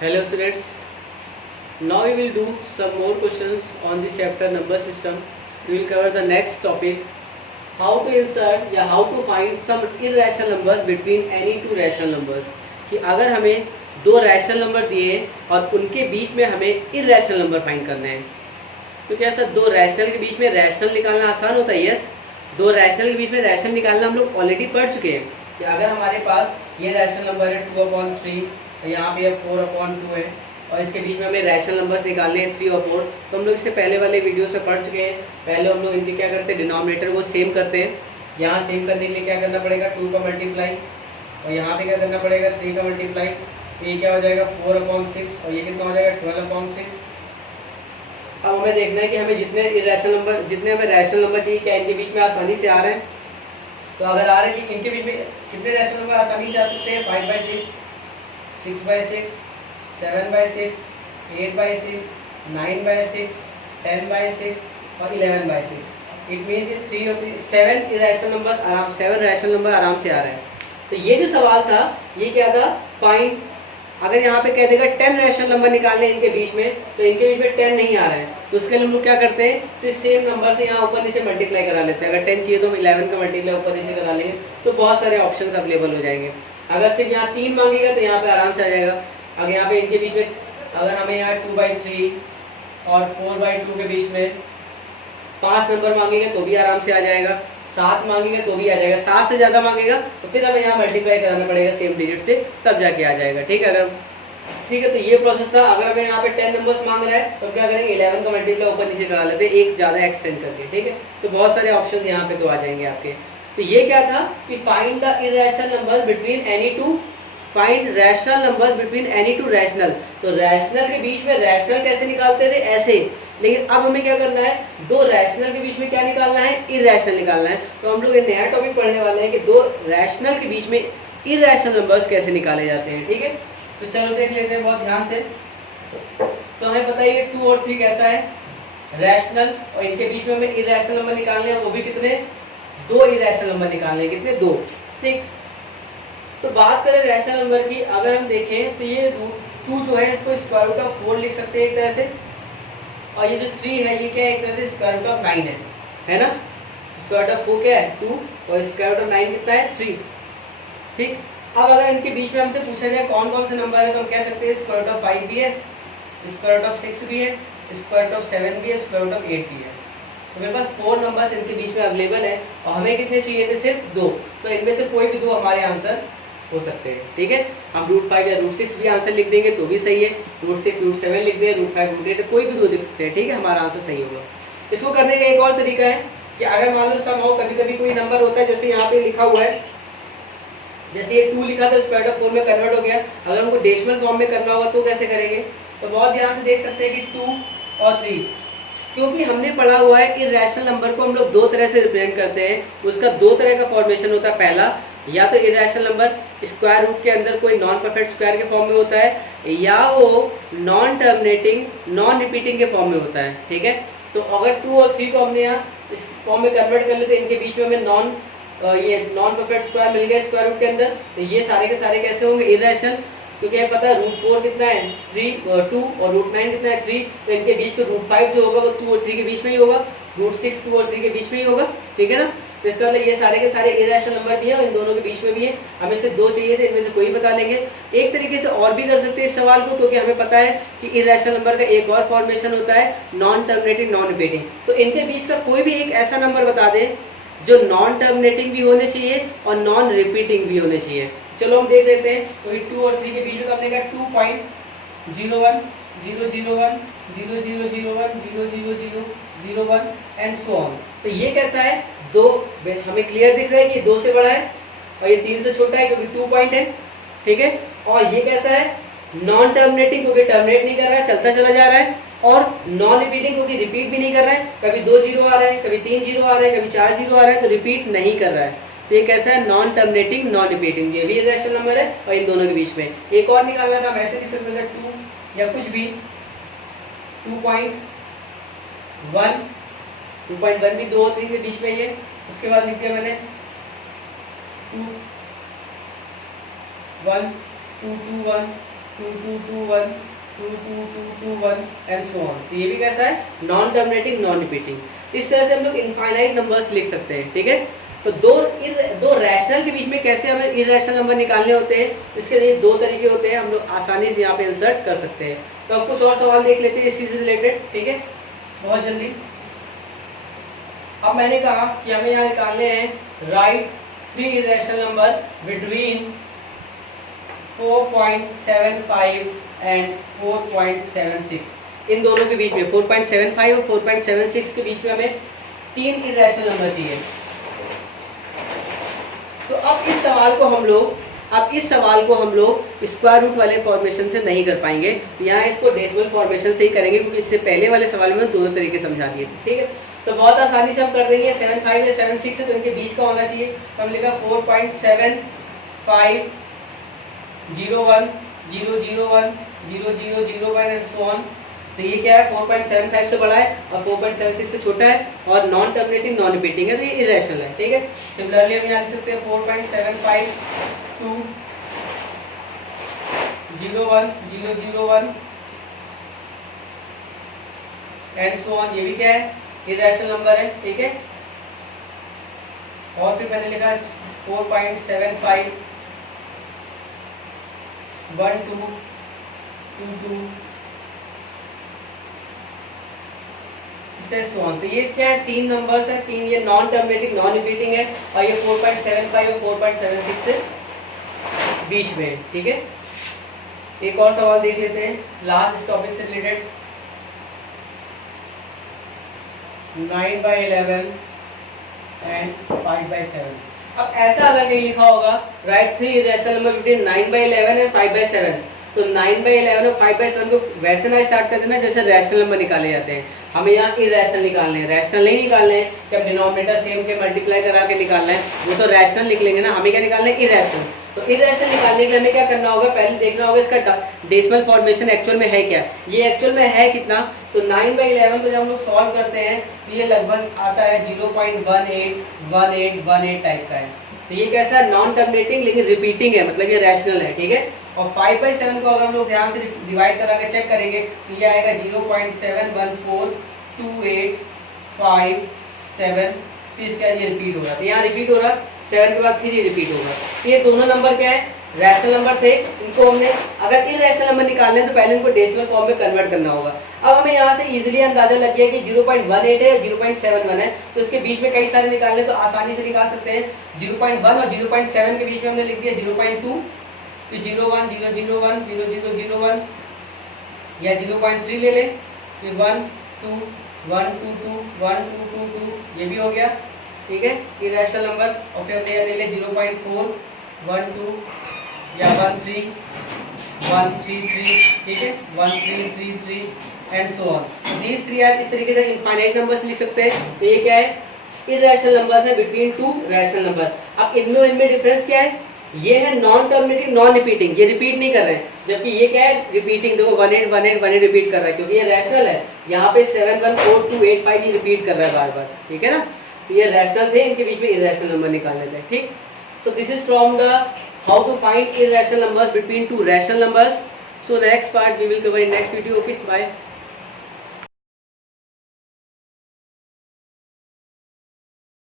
Hello students, now we will do some more questions on this chapter number system. We will cover the next topic, how to insert या how to find some irrational numbers between any two rational numbers. कि अगर हमें दो rational number दिए और उनके बीच में हमें इरेशनल नंबर फाइंड करने हैं, तो क्या सर दो रैशनल के बीच में रैशनल निकालना आसान होता है? यस, दो रैशनल के बीच में रैशनल निकालना हम लोग ऑलरेडी पढ़ चुके हैं कि अगर हमारे पास ये रैशनल नंबर है 2/3 और यहाँ पे 4/2 है और इसके बीच में हमें रैशनल नंबर निकालने हैं 3 और 4, तो हम लोग इससे पहले वाले वीडियोस में पढ़ चुके हैं। पहले हम लोग इनके क्या करते हैं, डिनोमिनेटर को सेम करते हैं। यहाँ सेम करने के लिए क्या करना पड़ेगा, 2 का मल्टीप्लाई और यहाँ पे क्या करना पड़ेगा, 3 का मल्टीप्लाई। तो ये क्या हो जाएगा 4/6 और ये कितना हो जाएगा 12/6। अब हमें देखना है कि हमें जितने हमें रैशनल नंबर चाहिए क्या इनके बीच में आसानी से आ रहे हैं। तो अगर आ रहे हैं कि इनके बीच में कितने रैशनल नंबर आसानी से आ सकते हैं, 5/6, 6/6, 7/6, 8/6, 9/6, 10/6 और 11/6। इट मीन्स 3 और 7 रैशनल नंबर आराम से आ रहे हैं। तो ये जो सवाल था ये क्या था, फाइंड। अगर यहाँ पे कह देगा 10 रैशनल नंबर निकालने इनके बीच में, तो इनके बीच में 10 नहीं आ रहा है, तो उसके लिए हम लोग क्या करते हैं, तो सेम नंबर से यहाँ ऊपर नीचे मल्टीप्लाई करा लेते हैं। अगर 10 चाहिए तो हम 11 का मल्टीप्लाई ऊपर नीचे करा लेंगे, तो बहुत सारे ऑप्शंस अवेलेबल हो जाएंगे। अगर सिर्फ यहाँ 3 मांगेगा तो यहाँ पे आराम से आ जाएगा। अगर यहाँ पे इनके बीच में अगर हमें यहाँ 2/3 और 4/2 के बीच में 5 नंबर मांगेंगे तो भी आराम से आ जाएगा। 7 मांगेंगे तो भी आ जाएगा। 7 से ज़्यादा मांगेगा तो फिर हमें यहाँ मल्टीप्लाई कराना पड़ेगा सेम डिजिट से, तब जाके आ जाएगा। ठीक है, ठीक है, तो ये प्रोसेस था। अगर हमें यहाँ पे 10 नंबर्स मांग रहा है तो क्या करेंगे, 11 का मल्टीप्लाई ऊपर नीचे करा लेते हैं, एक ज़्यादा एक्सटेंड करके। ठीक है, तो बहुत सारे ऑप्शन यहाँ पे तो आ जाएंगे आपके। तो ये क्या था कि find the irrational numbers between any two, find rational numbers between any two rational. तो रैशनल के बीच में रैशनल कैसे निकालते थे, ऐसे। लेकिन अब हमें क्या करना है, दो रैशनल के बीच में क्या निकालना है, इरेशनल निकालना है। तो हम लोग एक नया टॉपिक पढ़ने वाले हैं कि दो रैशनल के बीच में इरेशनल नंबर्स कैसे निकाले जाते हैं। ठीक है, तो चलो देख लेते हैं बहुत ध्यान से। तो हमें बताइए 2 और 3 कैसा है, रैशनल, और इनके बीच में हमें इरेशनल नंबर निकालने हैं, वो भी कितने, 2 इरेशनल नंबर निकालने हैं, कितने, 2। ठीक, तो बात करें रैशनल नंबर की, अगर हम देखें तो ये √2 जो है इसको √4 लिख सकते हैं एक तरह से, और ये जो 3 है ये क्या है, एक तरह से √9 है ना। √4 क्या है 2 और √9 कितना है 3। ठीक, अब अगर इनके बीच में हमसे पूछा जाए कौन कौन से नंबर है, तो हम कह सकते हैं √5 भी है, √6 भी है, √7 भी है, √8 भी है। तो मेरे पास 4 नंबर्स इनके बीच में अवेलेबल है और हमें कितने चाहिए थे, सिर्फ 2। तो इनमें से कोई भी 2 हमारे आंसर हो सकते हैं। ठीक है, हम √5 या √6 भी आंसर लिख देंगे तो भी सही है, √6 √7 लिख दें, √5 √8, कोई भी 2 लिख सकते हैं। ठीक है, हमारा आंसर सही होगा। इसको करने का एक और तरीका है कि अगर मान लो समहाउ कभी कभी कोई नंबर होता है, जैसे यहाँ पे लिखा हुआ है, जैसे ये 2 लिखा था √4 में कन्वर्ट हो गया। अगर हमको डेसिमल फॉर्म में करना होगा तो कैसे करेंगे, तो बहुत ध्यान से देख सकते हैं कि 2 और 3, क्योंकि हमने पढ़ा हुआ है कि रैशनल नंबर को हम लोग 2 तरह से रिप्रेजेंट करते हैं। उसका 2 तरह का फॉर्मेशन होता है। पहला, या तो इरेशनल नंबर स्क्वायर रूट के अंदर कोई नॉन परफेक्ट स्क्वायर के फॉर्म में होता है, या वो नॉन टर्मिनेटिंग नॉन रिपीटिंग के फॉर्म में होता है। ठीक है, तो अगर 2 और 3 को हमने यहाँ इस फॉर्म में कन्वर्ट कर लेते, इनके बीच में हमें ये नॉन परफेक्ट स्क्वायर मिल गया स्क्वायर रूट के अंदर, तो ये सारे के सारे कैसे होंगे, इरेशनल। क्योंकि हमें पता है √4 कितना है 2 और √9 कितना है 3, तो इनके बीच का √5 जो होगा वो 2 और 3 के बीच में ही होगा, √6 2 और 3 के बीच में ही होगा। ठीक है ना, तो इसका मतलब ये सारे के सारे इरेशनल नंबर भी है और इन दोनों के बीच में भी है। हमें सिर्फ 2 चाहिए थे, इनमें से कोई बता लेंगे। एक तरीके से और भी कर सकते हैं इस सवाल को, क्योंकि हमें पता है कि इरेशनल नंबर का एक और फॉर्मेशन होता है नॉन टर्मिनेटिंग नॉन रिपीटिंग। तो इनके बीच का कोई भी एक ऐसा नंबर बता दें जो नॉन टर्मिनेटिंग भी होने चाहिए और नॉन रिपीटिंग भी होने चाहिए। चलो हम देख लेते हैं। तो 2 और 3 के बीच में तो हमने कहा 2.01 001 001 0001 00001 एंड सो ऑन। तो ये कैसा है, 2 हमें क्लियर दिख रहा है कि 2 से बड़ा है और ये 3 से छोटा है क्योंकि 2 पॉइंट है। ठीक है, और ये कैसा है, नॉन टर्मिनेटिंग क्योंकि टर्मिनेट नहीं कर रहा है, चलता चला जा रहा है, और नॉन रिपीटिंग क्योंकि रिपीट भी नहीं कर रहा है। कभी 2 0 आ रहा है, कभी 3 0 आ रहा है, कभी 4 0 आ रहा है, तो रिपीट नहीं कर रहा है। तो ये कैसा है, नॉन टर्मिनेटिंग नॉन रिपीटिंग, ये भी इरेशनल नंबर है। और इन दोनों के बीच में एक और निकालना था, हम ऐसे लिख सकते थे 2 या कुछ भी 2.1 भी 2 और 3 के बीच में ही है। उसके बाद लिख दिया मैंने 2 1 2 2 1 2221 22221 एंड सो ऑन। तो ये भी कैसा है, नॉन टर्मिनेटिंग नॉन रिपीटिंग। इस तरह से हम लोग इनफाइनाइट नंबर्स लिख सकते हैं, ठीक है। तो दो रैशनल के बीच में कैसे हमें इरेशनल नंबर निकालने होते हैं, इसके लिए दो तरीके होते हैं, हम लोग आसानी से यहाँ पे इंसर्ट कर सकते हैं। तो अब कुछ और सवाल देख लेते हैं इसी से रिलेटेड, ठीक है, बहुत जल्दी। अब मैंने कहा कि हमें यहाँ निकालने हैं right 3 irrational number between 4.75 and 4.76। इन दोनों के बीच में 4.75 और 4.76 के बीच में हमें 3 इरेशनल नंबर चाहिए। तो अब इस सवाल को हम लोग स्क्वायर रूट वाले फॉर्मेशन से नहीं कर पाएंगे, यहाँ इसको डेसिमल फॉर्मेशन से ही करेंगे, क्योंकि इससे पहले वाले सवाल में दोनों तरीके समझा दिए थे, ठीक है। तो बहुत आसानी से हम कर देंगे। 75 या 76 है तो इनके बीच का होना चाहिए। तो हम लिखा 4.75 001 001 0001 एंड सो ऑन। तो ये क्या है, 4.75 से बड़ा है और 4.76 से छोटा है और नॉन टर्मिनेटिंग नॉन रिपीटिंग है, तो ये इरेशनल है, ठीक है। सिमिलरली हम यहाँ लिख सकते हैं 4.75 to 01 001 एंड सो ऑन। ये भी क्या है, इरेशनल नंबर है, ठीक है। और फिर मैंने लिखा 4.75 12 22 सो ऑन। तो ये क्या है, 3 नंबर्स है, 3 ये नॉन टर्मिनेटिंग नॉन रिपीटिंग है और ये 4.75 और 4.76 से बीच में है, ठीक है। एक और सवाल देख लेते हैं लास्ट इस टॉपिक से रिलेटेड। 9/11 एंड 5/7। अब ऐसा अगर कहीं लिखा होगा right 3 irrational number between 9/11 and 5/7, तो 9/11 और 5/7 को वैसे ना स्टार्ट करते ना जैसे रैशनल नंबर निकाले जाते हैं। हमें यहाँ इरेशनल निकालने हैं, रैशनल नहीं निकालने हैं कि अब डिनोमिनेटर सेम के मल्टीप्लाई करा के निकालना है, वो तो रैशनल लिख लेंगे ना। हमें क्या निकालना है, इरेशनल। तो इरेशनल निकालने के लिए हमें क्या करना होगा, पहले देखना होगा इसका डेसिमल फॉर्मेशन एक्चुअल में है क्या। ये एक्चुअल में है कितना, तो 9/11 को जब हम लोग सॉल्व करते हैं तो ये लगभग आता है 0.181818 टाइप का है। तो ये कैसा है, नॉन टर्मिनेटिंग लेकिन रिपीटिंग है, मतलब ये रैशनल है, ठीक है। और 5/7 को अगर हम लोग ध्यान से डिवाइड करा के चेक करेंगे तो ये आएगा 0.7142857। तो इसका ये रिपीट हो रहा है, तो यहाँ रिपीट हो रहा है, 7 के बाद फिर ये रिपीट होगा। ये दोनों नंबर क्या है, रैशनल नंबर थे। इनको हमने अगर इरेशनल नंबर निकालने हैं तो पहले इनको डेसिमल फॉर्म में कन्वर्ट करना होगा। अब हमें यहाँ से इजीली अंदाजा लग गया कि 0.18 है और 0.71 है, तो इसके बीच में कई सारे निकालने तो आसानी से निकाल सकते हैं। 0.1 और 0.7 के बीच में हमने लिख दिया 0.2, फिर 01 001 0001 या 0.3 ले लें, फिर 1 2 1 2 2 1 2 2 2, ये भी हो गया, ठीक है, इरेशनल नंबर। और फिर हमने ले लिया 0.4 1 2 या 1 3 1 3 3, ठीक है, 1 3 3 3 and so on. These 3 are इस तरीके से इनफाइनाइट नंबर्स लिख सकते हैं। तो ये क्या है, इरेशनल नंबर्स है बिटवीन 2 रैशनल नंबर। अब इनमें डिफरेंस क्या है, ये है नॉन टर्मिनेटिंग नॉन रिपीटिंग, ये रिपीट नहीं कर रहे हैं, जबकि ये क्या है, रिपीटिंग। देखो 1818 रिपीट कर रहा है क्योंकि ये रैशनल है। यहाँ पे 714285 ये रिपीट कर रहा है बार बार, ठीक है ना। तो ये रैशनल थे, इनके बीच में इरेशनल नंबर निकाल लेते हैं, ठीक। So this is from the how to find irrational numbers between 2 rational numbers. So next part we will cover in next video. Okay, bye.